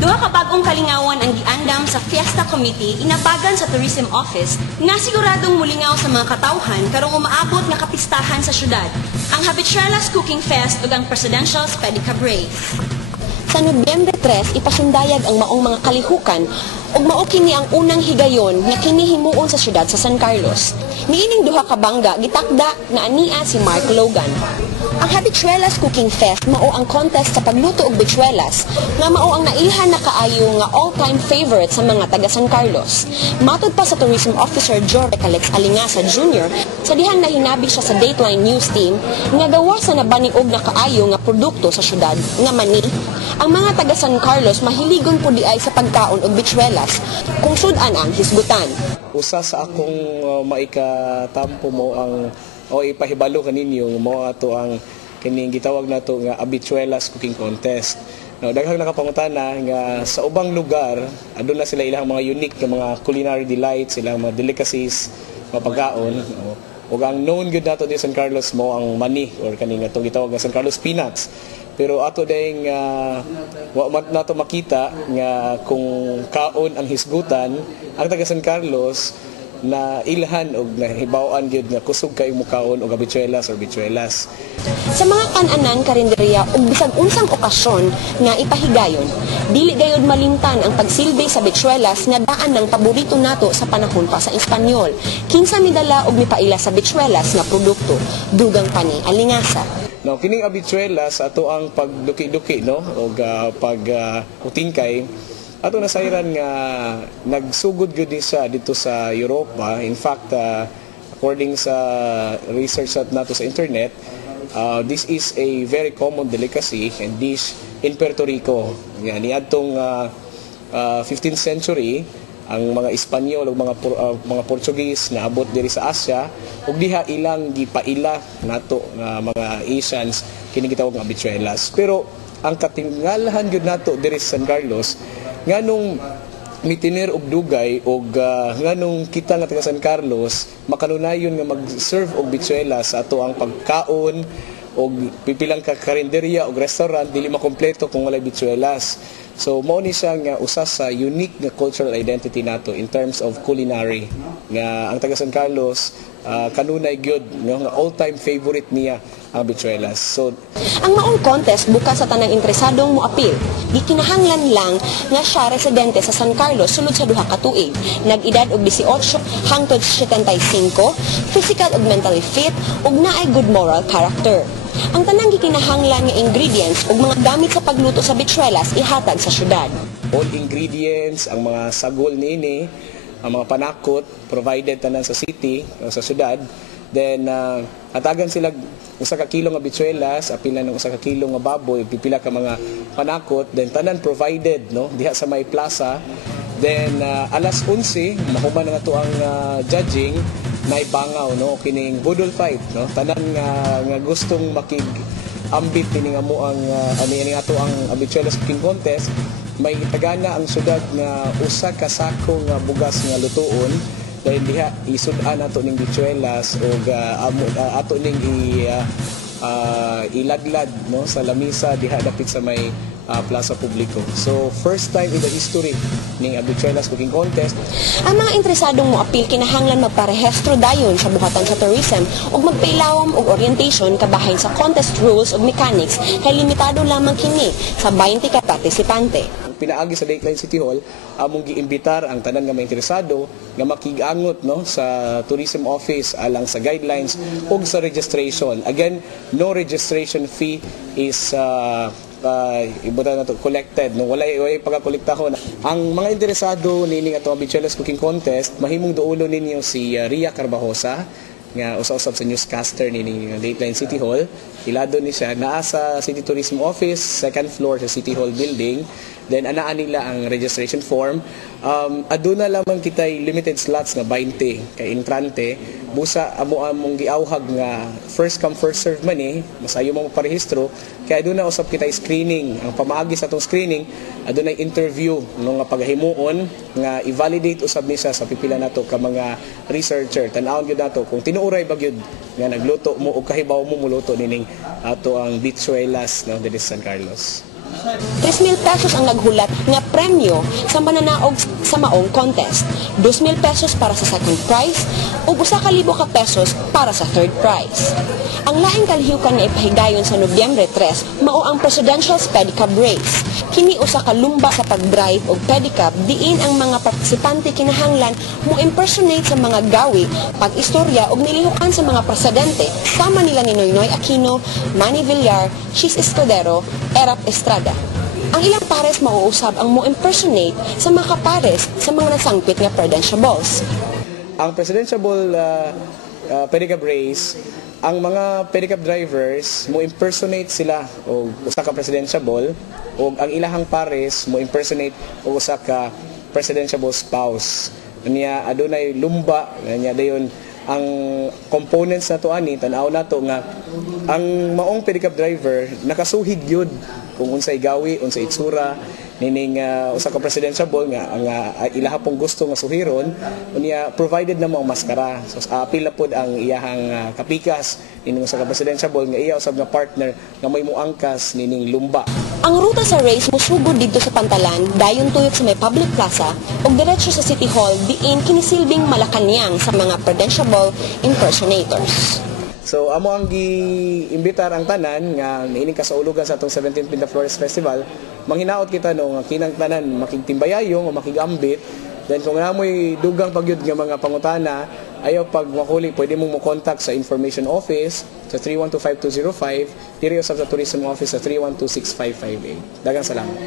Duha ka bagong kalingawan ang giandam sa Fiesta Committee inabagan sa Tourism Office nga siguradong mulingaw sa mga katawhan karong umaabot nga kapistahan sa syudad, ang Habichuelas Cooking Fest ug ang Presidential Spedi Cabaret. Sa Nobyembre 3, ipasundayag ang maong mga kalihukan ug mao kini ang unang higayon nga kinihimuon sa syudad sa San Carlos. Niining duha ka bangga gitakda nga ania si Mark Logan. Ang Habichuelas Cooking Fest mao ang contest sa pagluto og bichuelas nga mao ang nailhan na kaayo nga all-time favorite sa mga taga San Carlos. Matod pa sa Tourism Officer Jorge Calex Alingasa Jr., sa dihang nahinabi siya sa Dateline News Team nga gawa sa nabaniog na kaayo nga produkto sa syudad nga mani. Ang mga taga San Carlos mahiligon po di ay sa pagkaon og bichuelas kung sudan ang hisgutan. Usa sa akong maikatampo mo ang o ipahibalo kaninyo mo ato ang kining gitawag nato nga Habichuelas Cooking Contest. No, daghang nakapangutana nga sa ubang lugar aduna sila ilang mga unique nga mga culinary delights, ilang mga delicacies, mga pagkaon. No. Ug ang known gyud nato di San Carlos mo ang mani or kaning atong gitawag nga San Carlos peanuts. Pero ato dayng wa nato makita nga kung kaon ang hisgutan ang taga San Carlos na ilhan og nahibaw-an gyud nga kusog kay mukaon og habichuelas or bichuelas. Sa mga kan-anan karinderya ug bisag unsang okasyon nga ipahigayon, dili gayud malimtan ang pagsilbi sa bichuelas nga daan ng paborito nato sa panahon pa sa Espanyol. Kinsa midala og mipaila sa bichuelas nga produkto, dugang pa ni Alingasa. No, kining habichuelas ato ang pagduki-duki no og utingkay ato nasayran nga nagsugod gyud siya dito sa Europa. In fact, according sa research nato sa internet, this is a very common delicacy and dish in Puerto Rico. Yan niadtong 15th century ang mga Espanyol ug mga Portuguese na abot diri sa Asia ug diha ilang gipaila nato nga mga Asians kini gitawag nga habichuelas. Pero ang katingalahan gyud nato diri sa San Carlos nganong mitinir og dugay og nganong kita nga taga San Carlos makanunayon nga mag-serve og bichuelas sa ato ang pagkaon og pipilang ka karinderya og restaurant dili makompleto kung walay bichuelas. So mao ni siya nga usa sa unique nga cultural identity nato in terms of culinary nga ang taga San Carlos kanunay gyud nga all-time favorite niya ang bichuelas. So ang maong contest bukas sa tanang interesadong moapil. Gikinahanglan lang nga siya residente sa San Carlos sulod sa duha ka tuig, nag-edad og 18 hangtod 75, physical ug mentally fit ug naay good moral character. Ang tanang gikinahanglan nga ingredients ug mga gamit sa pagluto sa bichuelas ihatag sa syudad. All ingredients, ang mga sagol niini, ang mga panakot provided tanan sa city o sa syudad. Then hatagan sila usa ka kilo nga bichuelas, apila ng usa ka kilo nga baboy, pipila ka mga panakot, then tanan provided no diha sa may plaza. Then alas 11 mahuman na to ang judging nay bangaw no kining budol fight no tanan nga gustong ambit kini nga mo ang ani ato ang Habichuelas Cooking Contest. May tagana ang syudad nga usa ka sako nga bugas nga lutuon dahil diha isud-an ato ning bichuelas og ato ning ilaglag no sa lamisa diha dapit sa may plaza publiko. So first time in the history ning Habichuelas Cooking Contest. Ang mga interesadong moapil kinahanglan magparehistro dayon sa buhatan sa tourism ug magpailawom og orientation kabahin sa contest rules ug mechanics kay limitado lamang kini sa 20 ka partisipante. Pinaagi sa Dateline City Hall among giimbitar ang tanan nga mga interesado nga makig-angot no sa tourism office alang sa guidelines ug sa registration. Again, no registration fee is ibutan na to collected no walay pagkakolektahon. Ang mga interesado nining ato Habichuelas Cooking Contest mahimong duulo ninyo si Ria Carbajosa nga usa-usab sa newscaster nining Dateline City Hall. Ilado ni siya naa sa City Tourism Office, second floor sa City Hall building. Then anaan nila ang registration form. Aduna lamang kitay limited slots nga 20 kay entrante. Busa among giawhag nga first come first serve man masayo mo magparehistro kay aduna usab kitay screening. Ang pamaagi sa atong screening adunay interview no nga paghimuon nga i-validate usab ni siya sa pipila nato ka mga researcher. Tan-awon gyud nato kung tinuoray ba gyud nga nagluto mo o kahibaw mo muluto nining ato ang bichuelas no diri sa San Carlos. 3,000 pesos ang naghulat nga premyo sa mananaog sa maong contest. 2,000 pesos para sa second prize ug 1,000 ka pesos para sa third prize. Ang laing kalihukan nga ipahigayon sa Nobyembre 3 mao ang Presidential Pedicab Race. Kini usa ka lumba sa pag-drive og pedicab diin ang mga partisipante kinahanglan mo impersonate sa mga gawi, pag-istorya ug nilihukan sa mga presidente sama nila ni Noynoy Aquino, Manny Villar, Chis Escudero, Erap Estrada. Ang ilang pares mauusab ang mo impersonate sa mga kapares sa mga nasangpit nga presidentiables. Ang presidential pedicab race, ang mga pedicab drivers mo impersonate sila o usa ka presidential o ang ilahang pares mo impersonate o usa ka presidential spouse. Niya adunay lumba niya dayon ang components na to ani tan-aw nato nga ang maong pedicab driver nakasuhid gyud kung unsay gawi, unsay itsura nining usa ka presidential nga ang ilaha pong gusto nga suhiron unya provided na mo ang maskara. So apil pod ang iyahang kapikas nining usa ka presidential nga iya usab nga partner nga may muangkas nining lumba. Ang ruta sa race musugod dito sa Pantalan, dayon tuyok sa may public plaza ug diretso sa City Hall diin kinisilbing Malacañang sa mga presidential impersonators. So amo ang giimbitar ang tanan nga niining kasaulugan sa atong 17th Pinda Flores Festival, manghinaot kita no nga kinang tanan makigtimbayayong o makigambit. Then kung namoy dugang pagyud nga mga pangutana, ayaw pag makuli pwede mong mo contact sa Information Office sa 3125205, diri sa Tourism Office sa 3126558. Daghang salamat.